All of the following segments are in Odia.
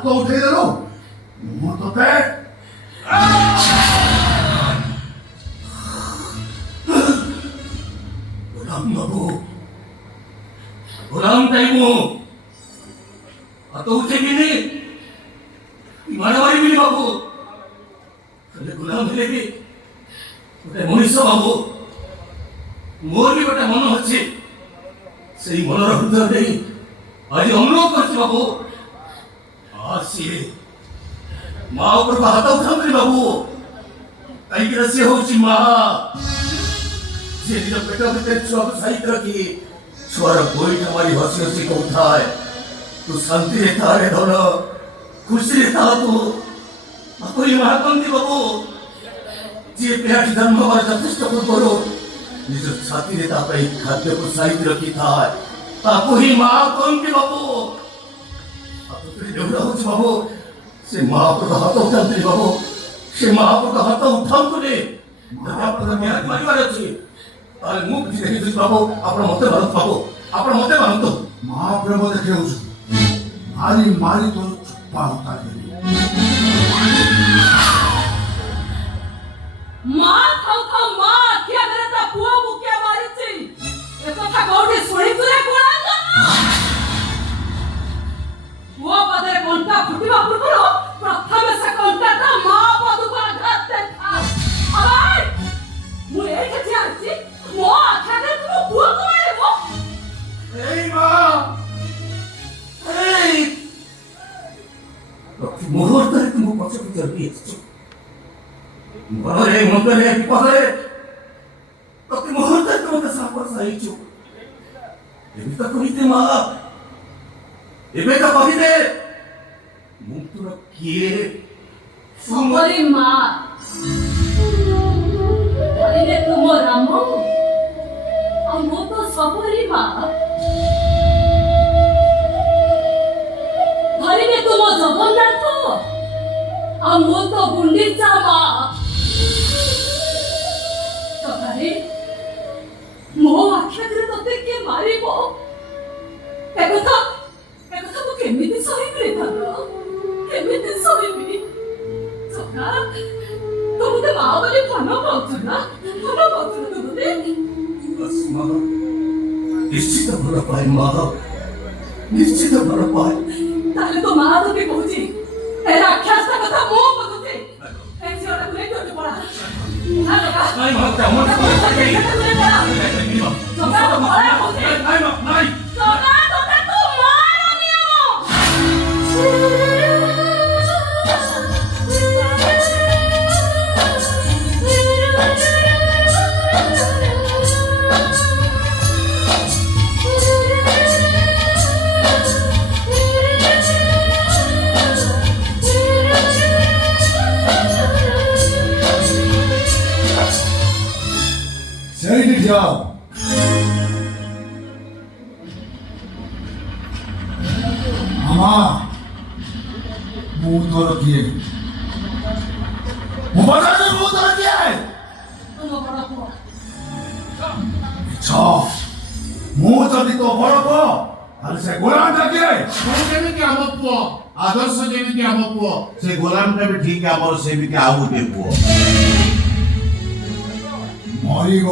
ହାତ ଉଠେଇଦେଲୁ ମୁଁ ତତେ ଗୋଲାମ ବାବୁ, ଗୋଲାମ ଟାଇମୁ ହାତ ଉଠେଇକିନି ମାଡ଼ ମାରିବିନି ବାବୁ। ହେଲେ ଗୋଲାମ ହେଲେ ବି ଗୋଟେ ମଣିଷ ବାବୁ। ମୋର ବି ଗୋଟେ ମନ ଅଛି, ସେଇ ମନର ହୃଦୟ ଦେଇ ଆଜି ଅନୁରୋଧ କରିଛି ବାବୁ। ସିଏ ମା ଉପରକୁ ହାତ ଉଠାନ୍ତୁନି ବାବୁ, କାହିଁକିନା ସିଏ ହଉଛି ମା। ସିଏ ନିଜ ପେଟ ଭିତରେ ଛୁଆକୁ ସାଇତି ରଖି ଛୁଆର ଗୋଇଠା ମାରି ହସି ହସି କହୁଥାଏ, ତୁ ଶାନ୍ତିରେ ଥା ରେ ଧନ, ଖୁସିରେ ଥା ତୁ। ତାକୁ ହିଁ ମା କହନ୍ତି ବାବୁ। ଯିଏ ପିଲାଟି ଜନ୍ମ ହେବାର ଯଥେଷ୍ଟ ପୂର୍ବରୁ ନିଜ ଛାତିରେ ତା ପାଇଁ ଖାଦ୍ୟକୁ ସାଇତି ରଖିଥାଏ, ତାକୁ ହିଁ ମା କହନ୍ତି ବାବୁ। ଯୋଉଟା ହଉଛି ବାବୁ, ସେ ମା ଉପରକୁ ହାତ ଉଠାନ୍ତୁନି ବାବୁ, ସେ ମା ଉପରକୁ ହାତ ଉଠାନ୍ତୁନି। ଯଦି ଆପଣଙ୍କ ନ୍ୟାୟ ମାରିବାର ଅଛି ତାହେଲେ ମୁଁ କିଛି ଦେଖିଛି ବାବୁ, ଆପଣ ମତେ ମାନନ୍ତୁ ବାବୁ, ଆପଣ ମତେ ମାନନ୍ତୁ। ମା ପ୍ରେମ ଦେଖେଉଛୁ, ମାରି ମାରି ତୋର ଚୁପା ଉତାରିଦେବି। ମା ଥାଉ ଥାଉ ମା ଆଖି ଆଗରେ ତା ପୁଅକୁ କିଏ ମାରିଛି ଏକଥା କୋଉଠି ଶୁଣିଥିଲେ ଗୋଳାମ? ପୁଅ ପଦରେ କଣ୍ଟା ଫୁଟିବା ପୂର୍ବରୁ ପ୍ରଥମେ ସେ କଣ୍ଟାଟା ମା ପଦକୁ ଆଘାତ ଦେଖା। ମୁଁ ଏଇଠି ଠିଆ ହେଇଛି, ମୋ ଆଖି ଆଗରେ ତୁମ ପୁଅକୁ ମାରିବ? ଏଇ ମା, ଏଇ ପ୍ରତି ମୁହୂର୍ତ୍ତରେ ତୁମ ପଛକୁ ଜଗି ଆସିଛୁ। ମନରେ ମନରେ ବିପଦରେ ପ୍ରତି ମୁହୂର୍ତ୍ତରେ ତୁମ ସାହସ ହେଇଛୁ। ଏବେ ତ କହିଦେ ମା, ଏବେ ତ କହିଦେ ମୁଁ ତୁର କିଏ? ସବରୀ ମା କହିଲେ ତୁମ ରାମ, ଆଉ ମୁଁ ତ ସବରୀ ମା। ଧରିଲେ ତୁମ ଜଗନ୍ନାଥ, ଆଉ ମୁଁ ତ ଗୁଣ୍ଡିଚା ମା। ମୋ ଆଖି ଆଗରେ ତତେ କିଏ ମାରିବ? ଏକଥା ମୁଁ କେମିତି ସହିବି? କେମିତି ସହିବି? ତୁ ମତେ ମା ବୋଲି ଭଲ ପାଉଛୁ ନା? ଭଲ ପାଉଛୁ ନା ତୁ ମତେ? ନିଶ୍ଚିତ ଭଲ ପାଏ ମା, ନିଶ୍ଚିତ ଭଲ ପାଏ। ତାହେଲେ ତୋ ମା ତତେ କହୁଛି ଏ ରାକ୍ଷସ କଥା ମୁଁ କହୁଛି। ଏ ଝିଅଟାକୁ ନେଇ ତୋତେ ପଳା। ନାଇଁ ମା, ତମର ସେଇଠି ଯାଅ। ମାମା, ମୁଁ ତୋର କିଏ? ମୁଁ ପଚାରୁଛି, ମୁଁ ତୋର କିଏ? ମୁଁ ଯଦି ତୋ ବଡ ପୁଅ, ତାହେଲେ ସେ ଗୋଲାମଟା କିଏ? ମୁଁ ଯେମିତି ଆମ ପୁଅ, ଆଦର୍ଶ ଯେମିତି ଆମ ପୁଅ, ସେ ଗୋଲାମଟା ବି ଠିକ ଆମର ସେମିତି ଆଉ ଗୋଟେ ପୁଅ। ମରିବ,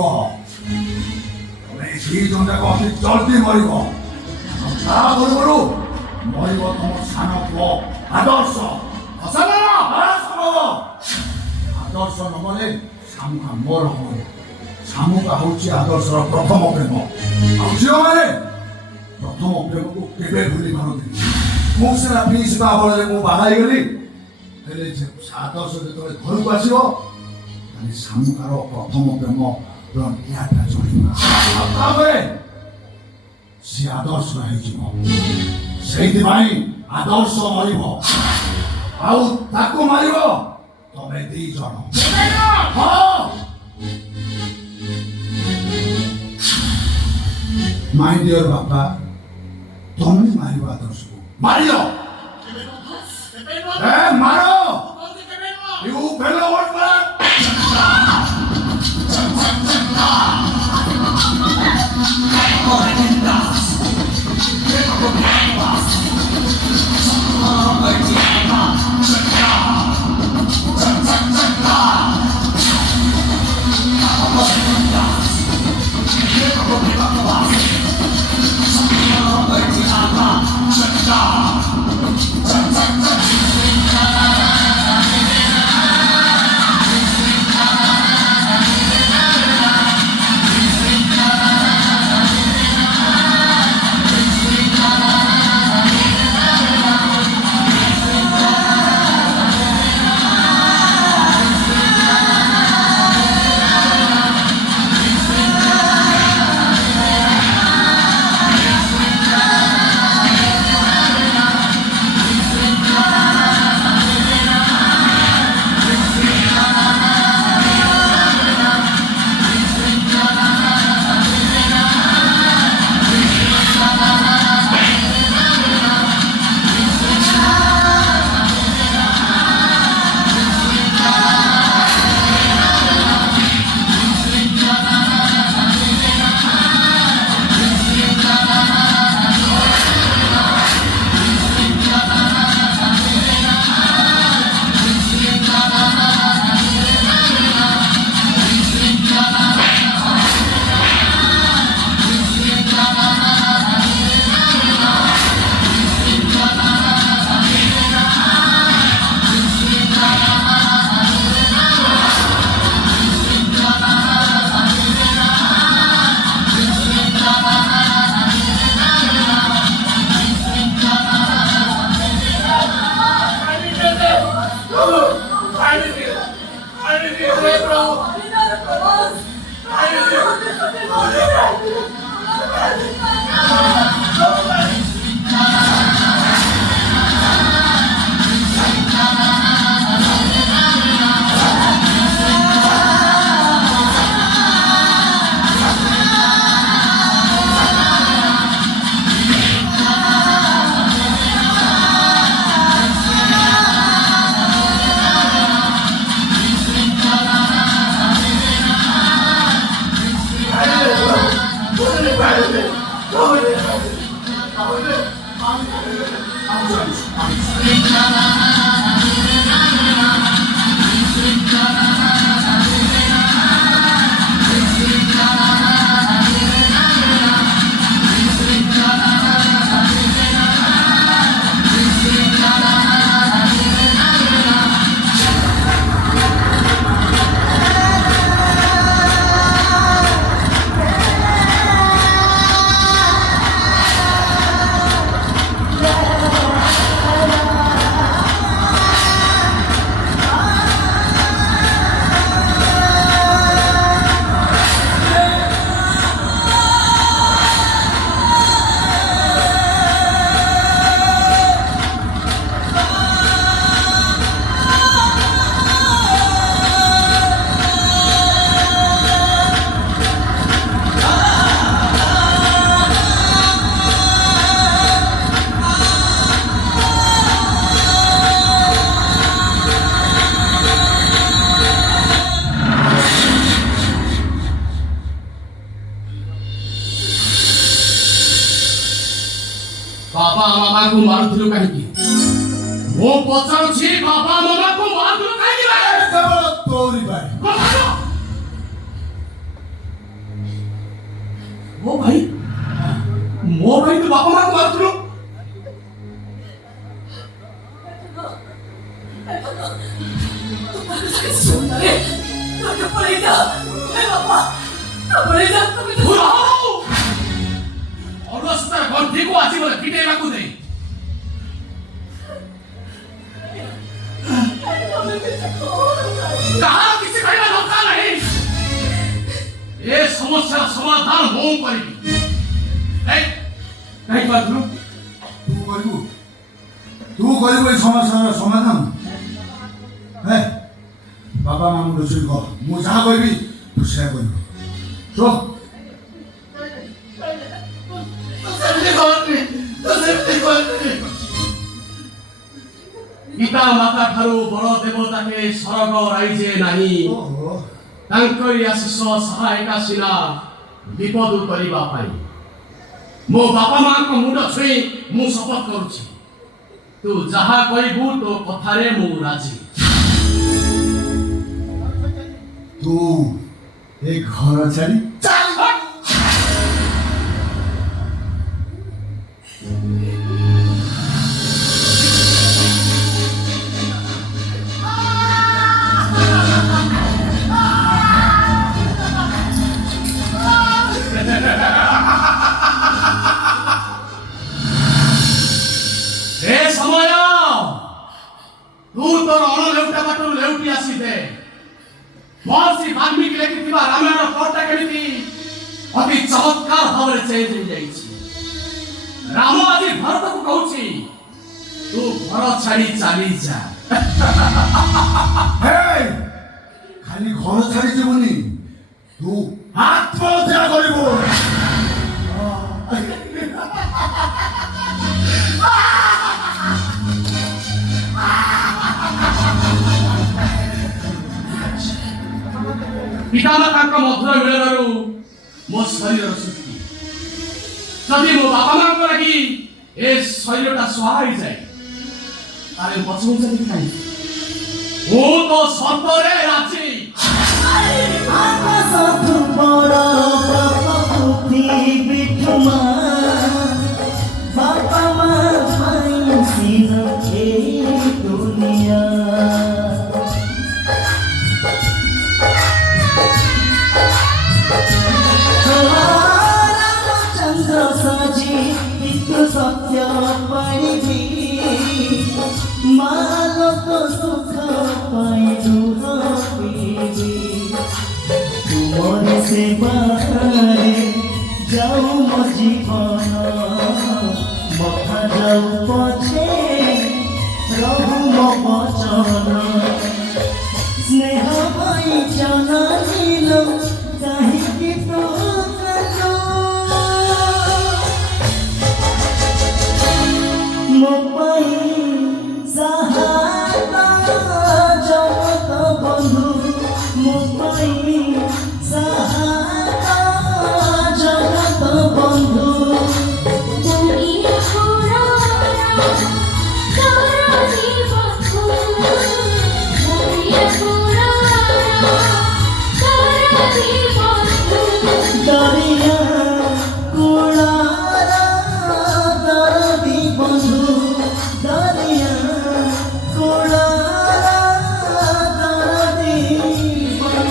ତମେ ଦି ଜଣ ଯାକ ଅତି ଜଲ୍ଦି ମରିବ। ତା ପୂର୍ବରୁ ମରିବ ତମ ସାନ ପୁଅ ଆଦର୍ଶ। ଆଦର୍ଶ ନ ମରେ ଶାମୁକା ମୋର ହବ। ଶାମୁକା ହଉଛି ଆଦର୍ଶର ପ୍ରଥମ ପ୍ରେମ। ଆଉ ଝିଅମାନେ ପ୍ରଥମ ପ୍ରେମକୁ କେବେ ଭୁଲି ପାରନ୍ତି। ମୁଁ ସିନା ପିଇସି ବା ବଳରେ ମୁଁ ବାହା ହେଇଗଲି, ହେଲେ ଆଦର୍ଶ ଯେତେବେଳେ ଘରକୁ ଆସିବ ଶାମୁକାର ପ୍ରଥମ ପ୍ରେମ ନିଆଟା ଚଳିବ। ତାପରେ ସେ ଆଦର୍ଶ ହେଇଯିବ। ସେଇଥିପାଇଁ ଆଦର୍ଶ ମରିବ, ଆଉ ତାକୁ ମାରିବ ତମେ ଦି ଜଣ। ମାଇ ଡିୟର ବାପା, ତମେ ମାରିବ ଆଦର୍ଶକୁ। ମାରିବ, ମାର। You fellow workman! Oh, ବାପା ମାମାଙ୍କୁ ମାରୁଥିଲୁ କାହିଁକି? ମୁଁ ପଚାରୁଛି ବାପା ମାମାଙ୍କୁ ମାରୁଥିଲୁ କାହିଁକି? କେବଳ ତୋରି ପାଇଁ। ମୋ ଭାଇ ତୁ ବାପା ମାଙ୍କୁ ମାରୁଥିଲୁ? ଅବସ୍ଥା ଗଣ୍ଠିକୁ ଆସିଗଲେ ପିଟେଇବାକୁ ଦେ। କାହାର କିଛି କହିବା ଦରକାର ନାହିଁ। ଏ ସମସ୍ୟାର ସମାଧାନ ମୁଁ କରିବି। କାହିଁକି ମାରୁଥିଲୁ? ତୁ କରିବୁ এই ସମସ୍ୟାର ସମାଧାନ। ବାପା ମାମୁଁ ରୋଷେଇ କର, ମୁଁ ଯାହା କହିବି ତୁ ସେୟା କରିବୁ। ପିତା ମାତା ଠାରୁ ବଡ଼ ଦେବତାକେ ସରଗ ରାଇଜେ ନାହିଁ। ତାଙ୍କରି ଆଶିଷ ସହାୟିକା ସିନା ବିପଦ କରିବା ପାଇଁ। ମୋ ବାପା ମାଙ୍କ ମୁଣ୍ଡ ଛୁଇଁ ମୁଁ ଶପଥ କରୁଛି, ତୁ ଯାହା କହିବୁ ତୋ କଥାରେ ମୁଁ ରାଜି। ତୁ ଏ ଘର ଛାଡ଼ି ଲେଉଟା ବାଟରୁ ଲେଉଟି ଆସିଦେ। ମହର୍ଷି ବାଲ୍ମୀକି ଲେଖିଥିବା ରାମାୟଣ ପ୍ଲଟଟା କେମିତି ଅତି ଚମତ୍କାର ଭାବରେ ଚେଞ୍ଜ ହେଇଯାଇଛି। ରାମ ଆଜି ଭାରତକୁ କହୁଛି, ତୁ ଘର ଛାଡ଼ି ଚାଲି ଯା। ଖାଲି ଘର ଛାଡ଼ି ଯିବୁନି, ତୁ ଆତ୍ମହତ୍ୟା କରିବୁ। ପିତାମାତାଙ୍କ ମଧୁର ମିଳନରୁ ମୋ ଶରୀରର ସୃଷ୍ଟି। ଯଦି ମୋ ବାପା ମାଙ୍କ ଲାଗି ଏ ଶରୀରଟା ସୁହା ହେଇଯାଏ, ତାହେଲେ ପଛଘୁଞ୍ଚା କାହିଁକି? ମୁଁ ତ ସତରେ ରାଜି। ବାପା ମା ପାଇଁ ସିନ ଦୁନିଆ রামচন্দ্র সাজি সত্য পাই